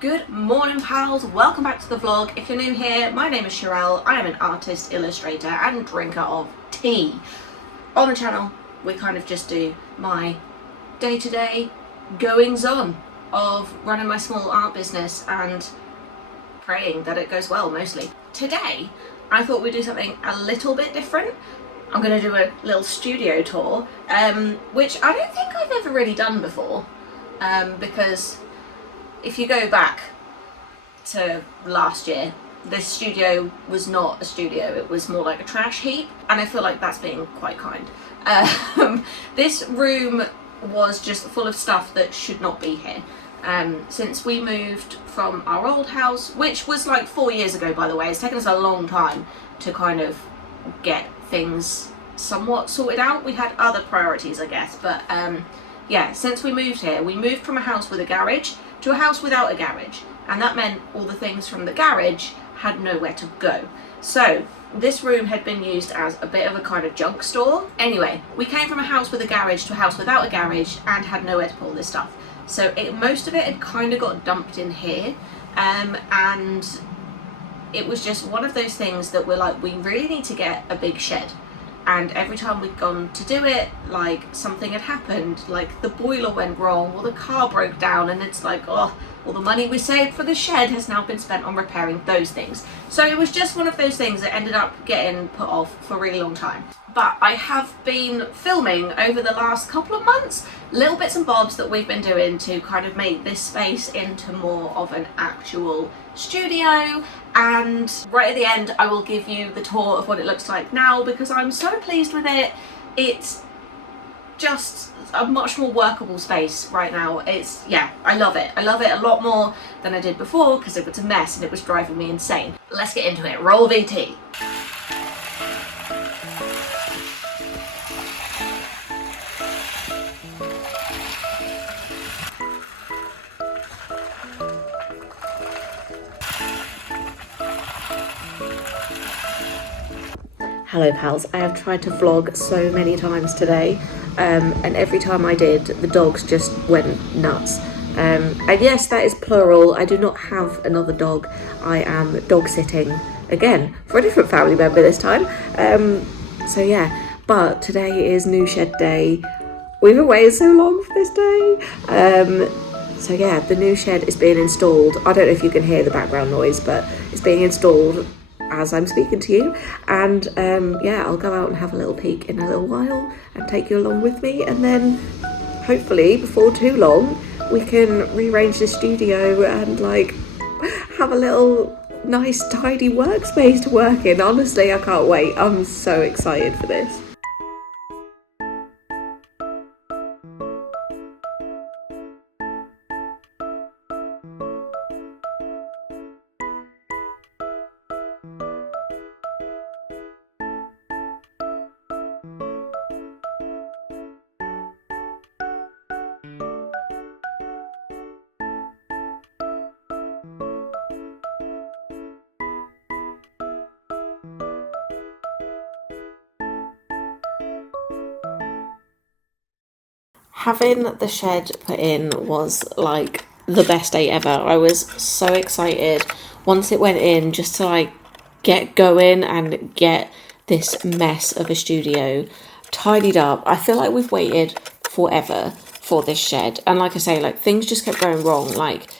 Good morning, pals. Welcome back to the vlog. If you're new here, my name is Sherelle. I am an artist, illustrator and drinker of tea. On the channel, we kind of just do my day-to-day goings-on of running my small art business and praying that it goes well, mostly. Today, I thought we'd do something a little bit different. I'm going to do a little studio tour, which I don't think I've ever really done before, because if you go back to last year, this studio was not a studio, it was more like a trash heap, and I feel like that's being quite kind. This room was just full of stuff that should not be here. Since we moved from our old house, which was like 4 years ago, by the way, it's taken us a long time to kind of get things somewhat sorted out. We had other priorities, I guess, but yeah, since we moved here, we moved from a house with a garage to a house without a garage, and that meant all the things from the garage had nowhere to go. So this room had been used as a bit of a kind of junk store. Anyway, we came from a house with a garage to a house without a garage and had nowhere to put all this stuff. So most of it had kind of got dumped in here, and it was just one of those things that we're like, we really need to get a big shed. And every time we'd gone to do it, like something had happened, like the boiler went wrong or the car broke down, and it's like, oh, all the money we saved for the shed has now been spent on repairing those things. So it was just one of those things that ended up getting put off for a really long time. But I have been filming over the last couple of months little bits and bobs that we've been doing to kind of make this space into more of an actual studio, and right at the end I will give you the tour of what it looks like now, because I'm so pleased with it. It's just a much more workable space right now. It's, yeah, I love it. I love it a lot more than I did before, because it was a mess and it was driving me insane. Let's get into it. Roll VT. Hello pals, I have tried to vlog so many times today, and every time I did, the dogs just went nuts. And yes, that is plural. I do not have another dog. I am dog sitting again for a different family member this time. So yeah, but today is new shed day. We've been waiting so long for this day. So yeah, the new shed is being installed. I don't know if you can hear the background noise, but it's being installed as I'm speaking to you, and yeah, I'll go out and have a little peek in a little while and take you along with me, and then hopefully before too long we can rearrange the studio and like have a little nice tidy workspace to work in. Honestly, I can't wait. I'm so excited for this. Having the shed put in was like the best day ever. I was so excited once it went in, just to like get going and get this mess of a studio tidied up. I feel like we've waited forever for this shed, and like I say, like things just kept going wrong. Like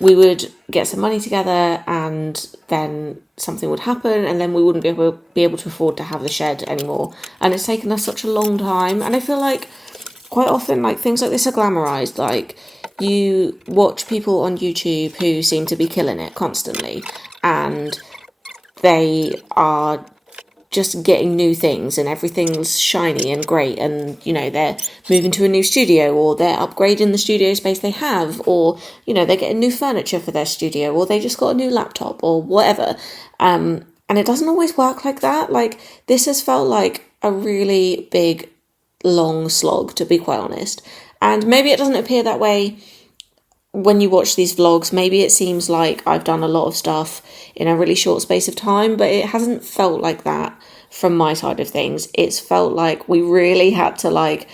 we would get some money together and then something would happen, and then we wouldn't be able to afford to have the shed anymore, and it's taken us such a long time. And I feel like quite often, like, things like this are glamorized. Like, you watch people on YouTube who seem to be killing it constantly, and they are just getting new things and everything's shiny and great, and, you know, they're moving to a new studio, or they're upgrading the studio space they have, or, you know, they're getting new furniture for their studio, or they just got a new laptop or whatever. And it doesn't always work like that. Like, this has felt like a really big long slog, to be quite honest, and maybe it doesn't appear that way when you watch these vlogs. Maybe it seems like I've done a lot of stuff in a really short space of time, but it hasn't felt like that from my side of things. It's felt like we really had to like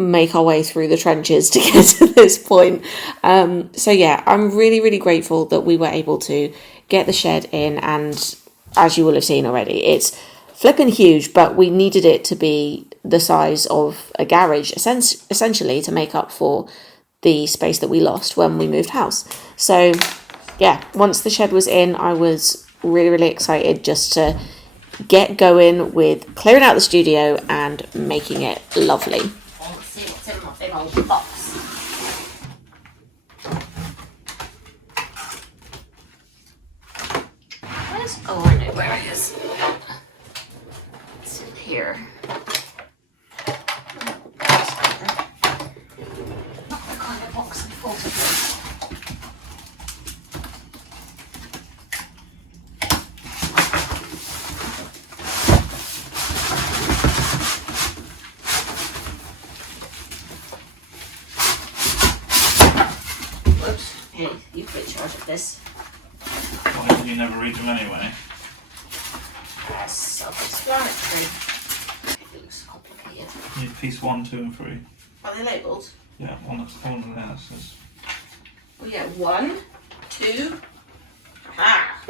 make our way through the trenches to get to this point. So yeah, I'm really, really grateful that we were able to get the shed in, and as you will have seen already, it's flipping huge, but we needed it to be the size of a garage, essentially, to make up for the space that we lost when we moved house. So yeah, once the shed was in, I was really, really excited just to get going with clearing out the studio and making it lovely. Let's see what's in my big old box. Oh, I know where it is. It's in here. Not the kind of box I thought it was. Whoops. Hey, you take charge of this. Well, you never read them anyway. That's self-explanatory. It looks complicated. You need piece 1, 2 and 3. Are they labelled? Yeah, one of there says. Oh yeah, 1, 2. Aha!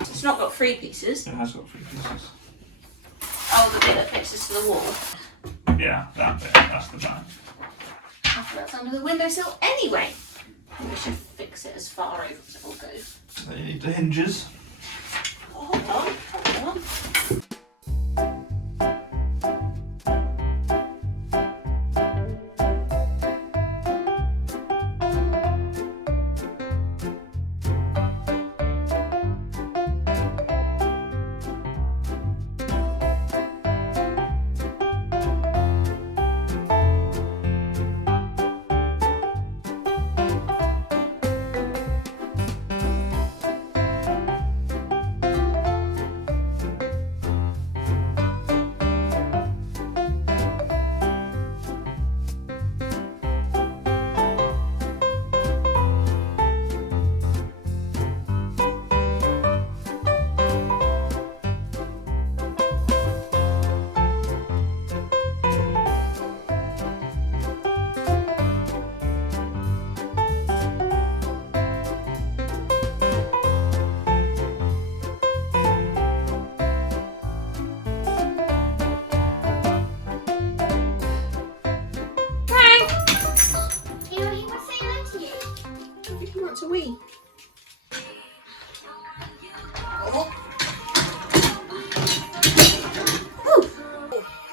It's not got 3 pieces. It has got 3 pieces. Oh, the bit that fixes to the wall. Yeah, that bit, that's the back. After that's under the windowsill anyway. We should fix it as far over as it will go. So you need the hinges. Oh, hold on, hold on. A wee. Oh.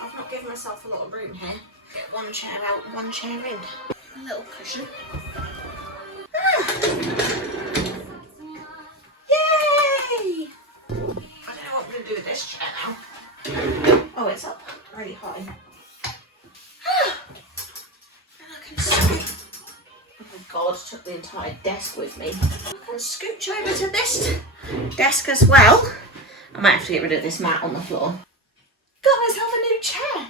I've not given myself a lot of room here. Get one chair out, one chair in. A little cushion. Ah. Yay! I don't know what I'm going to do with this chair now. Oh, it's up really high. Ah. And I can scoot. Oh my God, took the entire desk with me. I can scooch over to this desk as well. I might have to get rid of this mat on the floor. Got myself a new chair.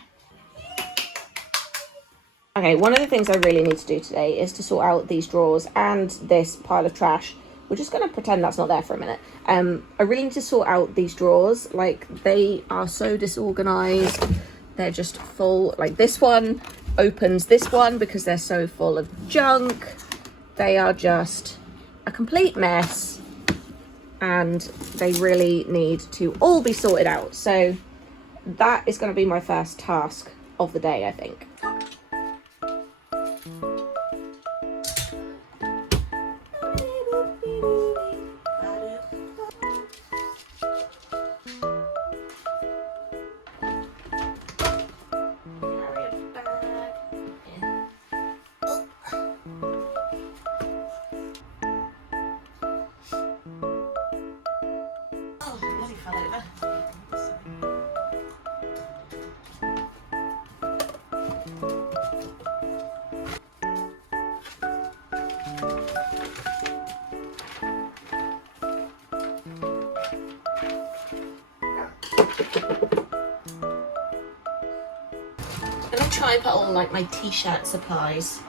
Okay, one of the things I really need to do today is to sort out these drawers and this pile of trash. We're just going to pretend that's not there for a minute. I really need to sort out these drawers. Like, they are so disorganised. They're just full. Like, this one opens this one because they're so full of junk. They are just a complete mess, and they really need to all be sorted out. So that is going to be my first task of the day, I think. I'm going to try and put all like my t-shirt supplies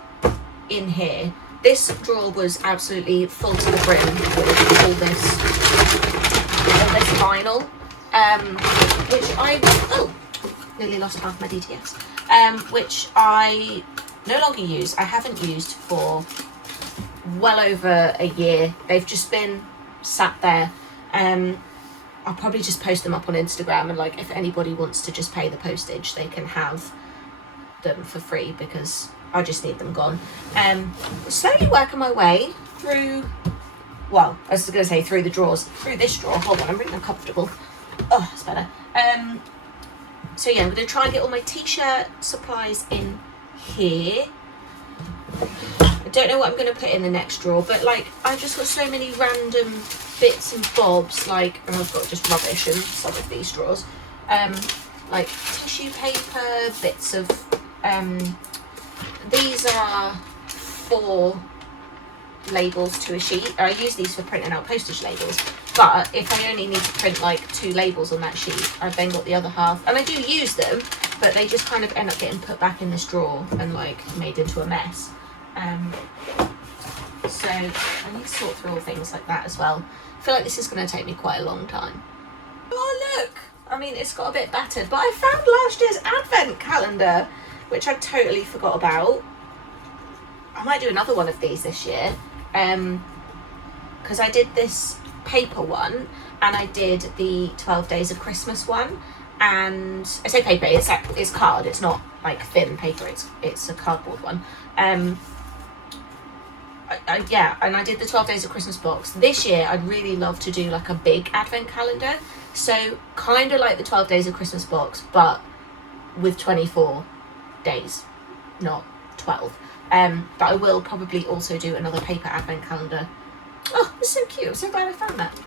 in here. This drawer was absolutely full to the brim with all this vinyl, which I nearly lost half my DTS. which I no longer use. I haven't used for well over a year. They've just been sat there. I'll probably just post them up on Instagram, and like if anybody wants to just pay the postage, they can have them for free because I just need them gone. Slowly working my way through, well, I was going to say through the drawers, through this drawer. Hold on, I'm really uncomfortable. Oh, it's better. So yeah, I'm going to try and get all my t-shirt supplies in here. I don't know what I'm going to put in the next drawer, but like I've just got so many random bits and bobs, like, and I've got just rubbish in some of these drawers, like tissue paper, bits of, these are 4 labels to a sheet. I use these for printing out postage labels, but if I only need to print like 2 labels on that sheet, I've then got the other half, and I do use them, but they just kind of end up getting put back in this drawer and like made into a mess. So I need to sort through all things like that as well. I feel like this is going to take me quite a long time. Oh look, I mean it's got a bit battered, but I found last year's advent calendar, which I totally forgot about. I might do another one of these this year, because I did this paper one and I did the 12 Days of Christmas one, and I say paper, it's card, it's not like thin paper, it's a cardboard one. Yeah, and I did the 12 Days of Christmas box. This year I'd really love to do like a big advent calendar, so kind of like the 12 Days of Christmas box but with 24 days, not 12. But I will probably also do another paper advent calendar. Oh, it's so cute. I'm so glad I found that.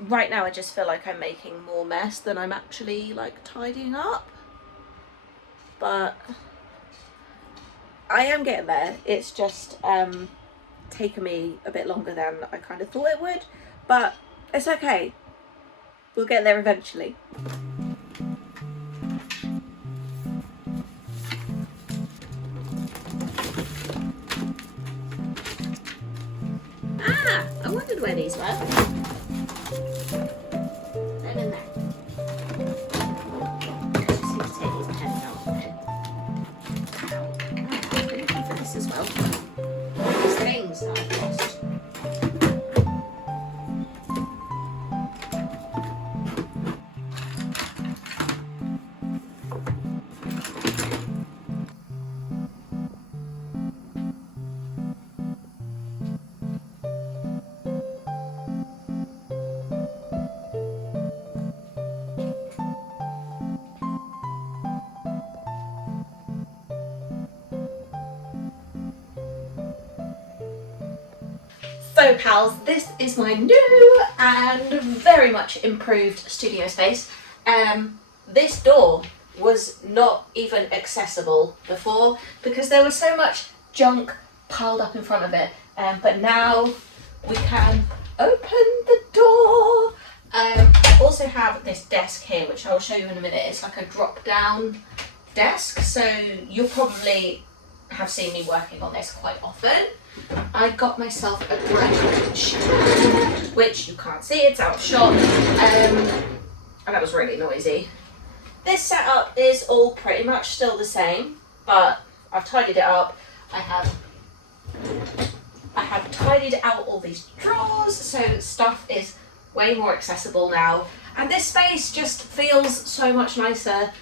Right now I just feel like I'm making more mess than I'm actually like tidying up, but I am getting there. It's just taken me a bit longer than I kind of thought it would, but it's okay. We'll get there eventually. Ah, I wondered where these were. They're in there. I just need to take these pens out of there. Ow. I'm going to keep this as well. These things that I've lost. So pals, this is my new and very much improved studio space. This door was not even accessible before because there was so much junk piled up in front of it, but now we can open the door. I also have this desk here, which I'll show you in a minute. It's like a drop down desk, so you'll probably have seen me working on this quite often. I got myself a bench, which you can't see, it's out of shot, and that was really noisy. This setup is all pretty much still the same, but I've tidied it up. I have tidied out all these drawers, so stuff is way more accessible now, and this space just feels so much nicer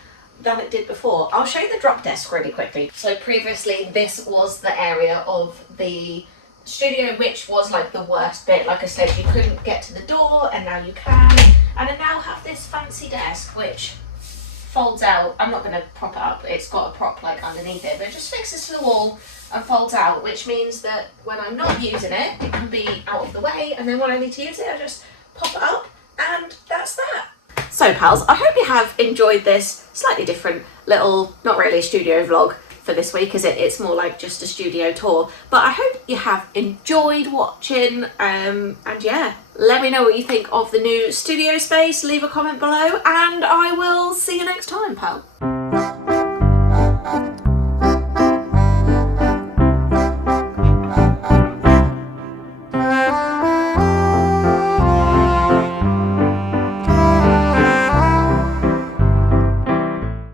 than it did before. I'll show you the drop desk really quickly. So previously this was the area of the studio which was like the worst bit. Like I said, you couldn't get to the door, and now you can. And I now have this fancy desk which folds out. I'm not going to prop it up, it's got a prop like underneath it, but it just fixes to the wall and folds out, which means that when I'm not using it, it can be out of the way, and then when I need to use it, I just pop it up, and that's that. So pals, I hope you have enjoyed this slightly different little, not really studio vlog for this week, is it? It's more like just a studio tour, but I hope you have enjoyed watching, and yeah, let me know what you think of the new studio space, leave a comment below, and I will see you next time, pal.